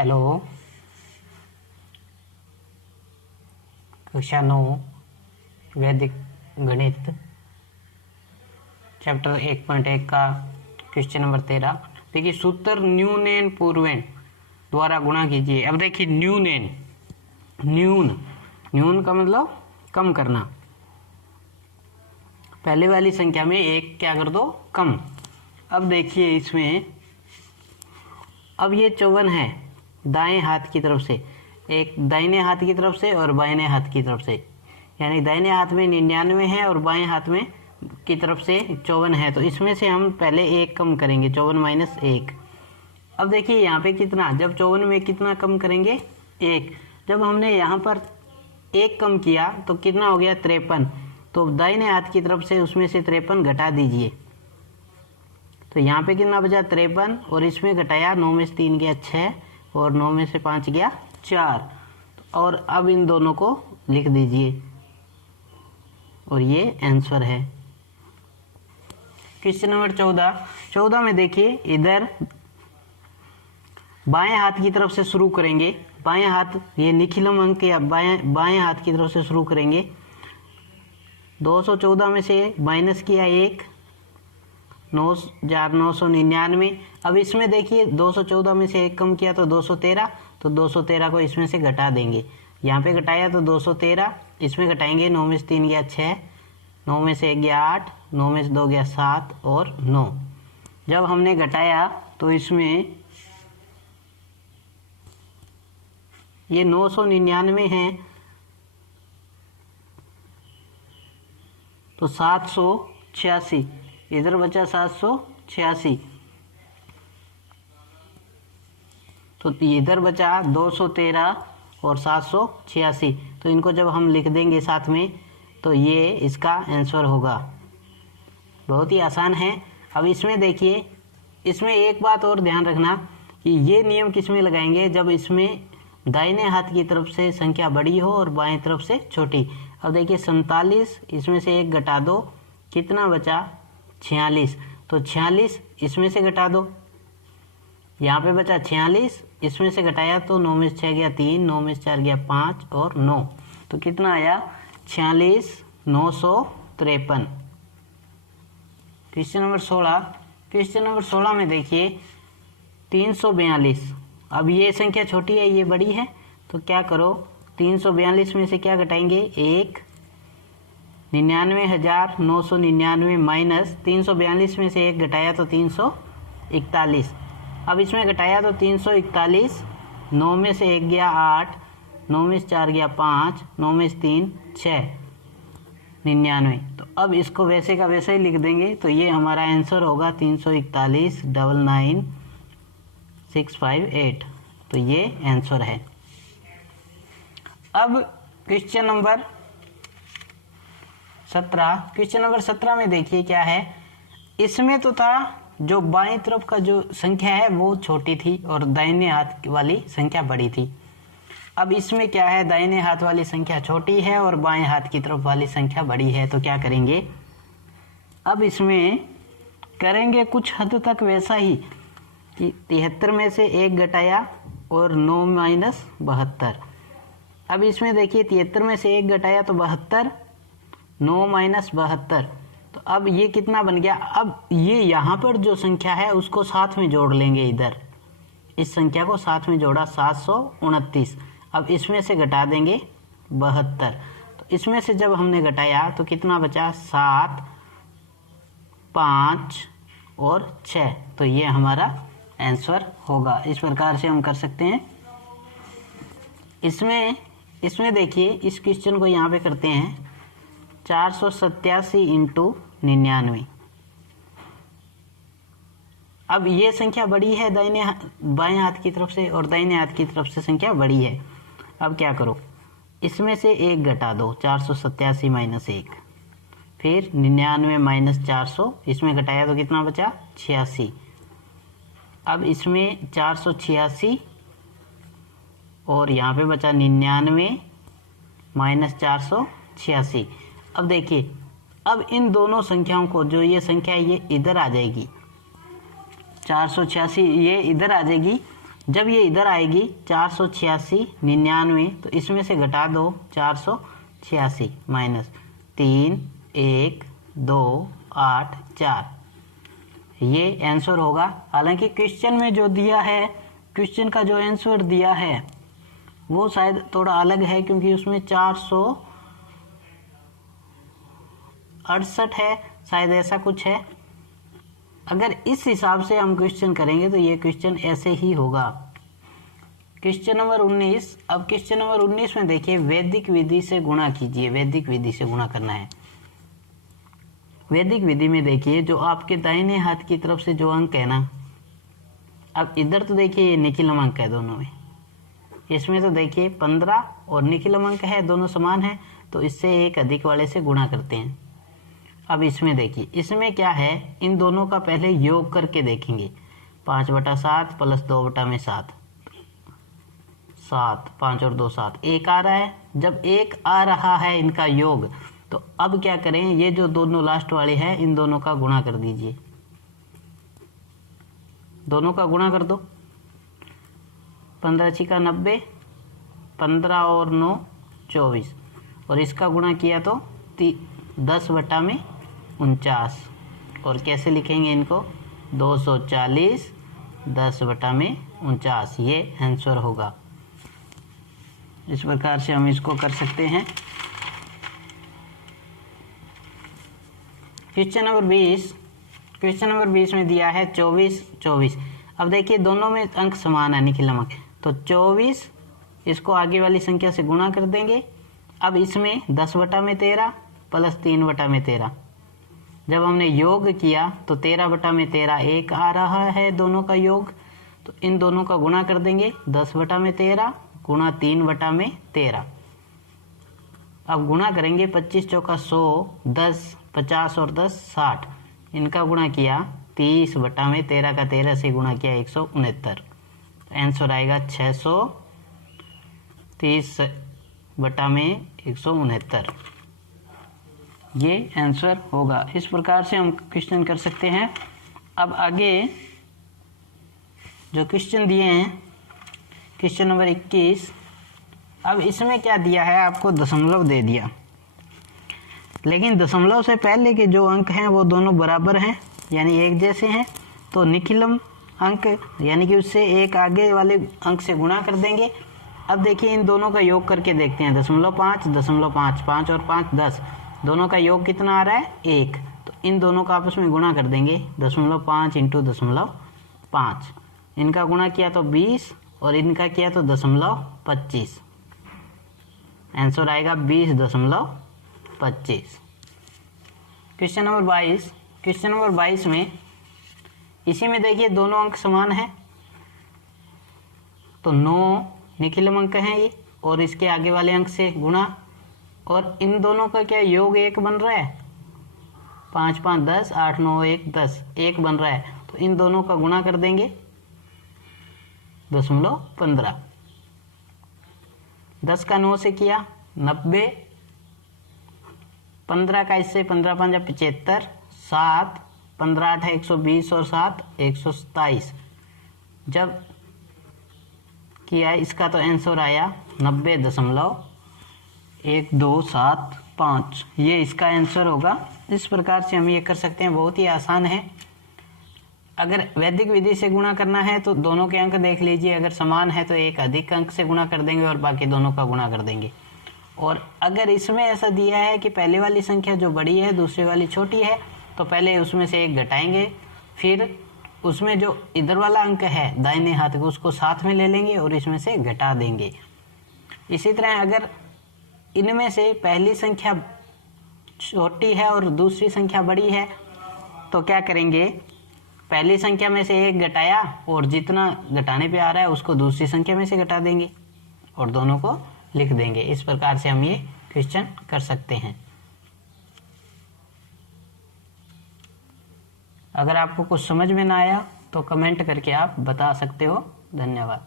Hello, कक्षा 9 वैदिक गणित चैप्टर 1.1 का क्वेश्चन नंबर 13। देखिए, सूत्र न्यूनेन पूर्वेन द्वारा गुणा कीजिए। अब देखिए, न्यूनेन, न्यून का मतलब कम करना। पहले वाली संख्या में एक क्या कर दो, कम। अब देखिए इसमें, अब ये 54 है दाएं हाथ की तरफ से, एक दाहिने हाथ की तरफ से और बाएं हाथ की तरफ से, यानी दाहिने हाथ में 99 है और बाएं हाथ में की तरफ से 54 है। तो इसमें से हम पहले एक कम करेंगे, 54 माइनस 1। अब देखिए यहाँ पे कितना, जब 54 में कितना कम करेंगे, 1। जब हमने यहाँ पर एक कम किया तो कितना हो गया, 53। तो दाहिने हाथ की तरफ से उसमें से 53 घटा दीजिए, तो यहाँ पे कितना बचा, 53। और इसमें घटाया, 9 में से 3 गया 6 और 9 में से 5 गया 4। और अब इन दोनों को लिख दीजिए और ये आंसर है। क्वेश्चन नंबर 14 में देखिए, इधर बाएं हाथ की तरफ से शुरू करेंगे। बाएं हाथ, ये निखिलम अंक या बाएं हाथ की तरफ से शुरू करेंगे। 214 में से माइनस किया 1, 9,999। अब इसमें देखिए 214 में से एक कम किया तो 213, तो 213 को इसमें से घटा देंगे। यहाँ पे घटाया तो 213, इसमें घटाएंगे, 9 में से 3 गया 6, 9 में से 1 गया 8, 9 में से 2 गया 7 और 9। जब हमने घटाया तो इसमें ये 999 है, तो 786, इधर बचा 786, तो इधर बचा 213 और 786। तो इनको जब हम लिख देंगे साथ में तो ये इसका आंसर होगा। बहुत ही आसान है। अब इसमें देखिए, इसमें एक बात और ध्यान रखना कि ये नियम किस में लगाएंगे, जब इसमें दाहिने हाथ की तरफ से संख्या बड़ी हो और बाएं तरफ से छोटी। अब देखिए 47, इसमें से एक घटा दो, कितना बचा, 46। तो 46 इसमें से घटा दो, यहाँ पे बचा 46, इसमें से घटाया तो 9 में से 6 गया 3, 9 में से 4 गया 5 और 9, तो कितना आया, 46,953। क्वेश्चन नंबर 16 में देखिए 342। अब ये संख्या छोटी है, ये बड़ी है, तो क्या करो, 342 में से क्या घटाएंगे, 1, 99,999 माइनस 342 में से एक घटाया तो 341। अब इसमें घटाया तो 341, 9 में से 1 गया 8, 9 में से 4 गया 5, 9 में से 3 6, 99। तो अब इसको वैसे का वैसे ही लिख देंगे, तो ये हमारा आंसर होगा 341,99,658। तो ये आंसर है। अब क्वेश्चन नंबर 17 में देखिए क्या है। इसमें तो था जो बाईं तरफ का जो संख्या है वो छोटी थी और दाहिने हाथ वाली संख्या बड़ी थी। अब इसमें क्या है, दाहिने हाथ वाली संख्या छोटी है और बाएं हाथ की तरफ वाली संख्या बड़ी है। तो क्या करेंगे, अब इसमें करेंगे कुछ हद तक वैसा ही कि 73 में से एक घटाया और 9 माइनस 72। अब इसमें देखिए 73 में से एक घटाया तो 72, 9 माइनस 72, तो अब ये कितना बन गया। अब ये यहाँ पर जो संख्या है उसको साथ में जोड़ लेंगे, इधर इस संख्या को साथ में जोड़ा, 729। अब इसमें से घटा देंगे 72, तो इसमें से जब हमने घटाया तो कितना बचा, 7, 5 और 6। तो ये हमारा आंसर होगा। इस प्रकार से हम कर सकते हैं। इसमें देखिए, इस क्वेश्चन को यहाँ पे करते हैं, 487 इंटू 99। अब ये संख्या बड़ी है बाएं हाथ की तरफ से और दाहिने हाथ की तरफ से संख्या बड़ी है। अब क्या करो, इसमें से एक घटा दो, 487 माइनस 1, फिर 99 माइनस 400, इसमें घटाया तो कितना बचा, 86। अब इसमें 486 और यहाँ पे बचा 99 माइनस 486। अब देखिए, अब इन दोनों संख्याओं को, जो ये संख्या है ये इधर आ जाएगी, 486 ये इधर आ जाएगी, जब ये इधर आएगी 486 99, तो इसमें से घटा दो 486 माइनस 3 1 2 8 4, ये आंसर होगा। हालांकि क्वेश्चन में जो दिया है, क्वेश्चन का जो आंसर दिया है वो शायद थोड़ा अलग है, क्योंकि उसमें 468 है, शायद ऐसा कुछ है। अगर इस हिसाब से हम क्वेश्चन करेंगे तो ये क्वेश्चन ऐसे ही होगा। Question number 19। अब क्वेश्चन नंबर 19 में देखिए, वैदिक विधि से गुणा कीजिए। वैदिक विधि से गुणा करना है। वैदिक विधि में देखिए, जो आपके दाहिने हाथ की तरफ से जो अंक है ना, अब इधर तो देखिए ये निखिलम अंक है दोनों में, इसमें तो देखिए 15 और निखिलम अंक है, दोनों समान है, तो इससे एक अधिक वाले से गुणा करते हैं। अब इसमें देखिए, इसमें क्या है, इन दोनों का पहले योग करके देखेंगे। 5/7 प्लस 2/7, 7, 5 और 2 7, 1 आ रहा है। जब 1 आ रहा है इनका योग, तो अब क्या करें, ये जो दोनों लास्ट वाले हैं इन दोनों का गुणा कर दीजिए। दोनों का गुणा कर दो। 15 × 90, 15 और 9 24, और इसका गुणा किया तो 10/49। और कैसे लिखेंगे इनको, 240 10/49, ये आंसर होगा। इस प्रकार से हम इसको कर सकते हैं। Question number 20। क्वेश्चन नंबर 20 में दिया है 24 24। अब देखिए दोनों में अंक समान है, निखिलम अंक, तो 24 इसको आगे वाली संख्या से गुणा कर देंगे। अब इसमें 10/13 प्लस 3/13, जब हमने योग किया तो 13/13 1 आ रहा है दोनों का योग, तो इन दोनों का गुणा कर देंगे। 10/13 गुणा 3/13। अब गुणा करेंगे, 25 चौका 100, 10 50 और 10 60, इनका गुणा किया 30/13 का 13 से गुणा किया 169, आंसर आएगा 630/169, ये आंसर होगा। इस प्रकार से हम क्वेश्चन कर सकते हैं। अब आगे जो क्वेश्चन दिए हैं, क्वेश्चन नंबर 21। अब इसमें क्या दिया है, आपको दशमलव दे दिया, लेकिन दशमलव से पहले के जो अंक हैं वो दोनों बराबर हैं, यानी एक जैसे हैं, तो निखिलम अंक यानी कि उससे एक आगे वाले अंक से गुणा कर देंगे। अब देखिए इन दोनों का योग करके देखते हैं। 0.5 0.5, 5 और 5 10, दोनों का योग कितना आ रहा है, 1, तो इन दोनों का आपस में गुणा कर देंगे। 0.5 × 0.5, इनका गुणा किया तो 20 और इनका किया तो 0.25, आंसर आएगा 20.25। Question number 22। क्वेश्चन नंबर 22 में इसी में देखिए दोनों अंक समान हैं, तो 9 निखिलम अंक हैं ये, और इसके आगे वाले अंक से गुणा, और इन दोनों का क्या योग 1 बन रहा है। 5 5 10, 8 9 1 10, 1 बन रहा है, तो इन दोनों का गुणा कर देंगे। 0.15, 10 का 9 से किया 90, 15 का इससे 15 5 75, 7 15 8 120 और 7 127, जब किया इसका तो आंसर आया 90.1275, ये इसका आंसर होगा। इस प्रकार से हम ये कर सकते हैं, बहुत ही आसान है। अगर वैदिक विधि से गुणा करना है तो दोनों के अंक देख लीजिए, अगर समान है तो एक अधिक अंक से गुणा कर देंगे और बाकी दोनों का गुणा कर देंगे। और अगर इसमें ऐसा दिया है कि पहले वाली संख्या जो बड़ी है दूसरी वाली छोटी है, तो पहले उसमें से एक घटाएंगे, फिर उसमें जो इधर वाला अंक है दाहिने हाथ को उसको साथ में ले लेंगे और इसमें से घटा देंगे। इसी तरह अगर इनमें से पहली संख्या छोटी है और दूसरी संख्या बड़ी है, तो क्या करेंगे, पहली संख्या में से एक घटाया और जितना घटाने पे आ रहा है उसको दूसरी संख्या में से घटा देंगे और दोनों को लिख देंगे। इस प्रकार से हम ये क्वेश्चन कर सकते हैं। अगर आपको कुछ समझ में ना आया तो कमेंट करके आप बता सकते हो। धन्यवाद।